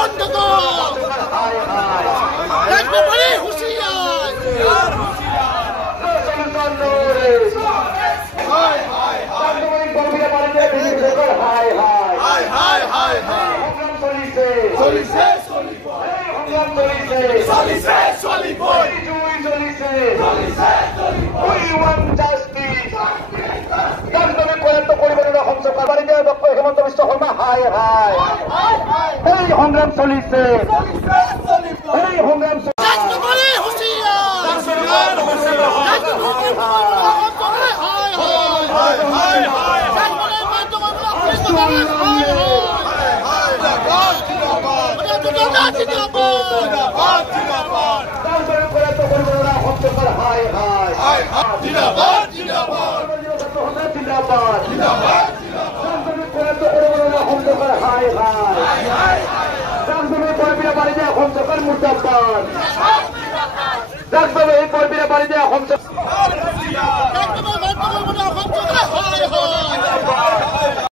বন্ধ কর রাজনীতি বলে হুঁশিয়ার হেমন্ত বিশ্ব শর্মা হাই হাই এই সংগ্রাম চলিছে এই সংগ্রাম মুর্দাবাদ এই কর্মীরা বাড়ি দেওয়া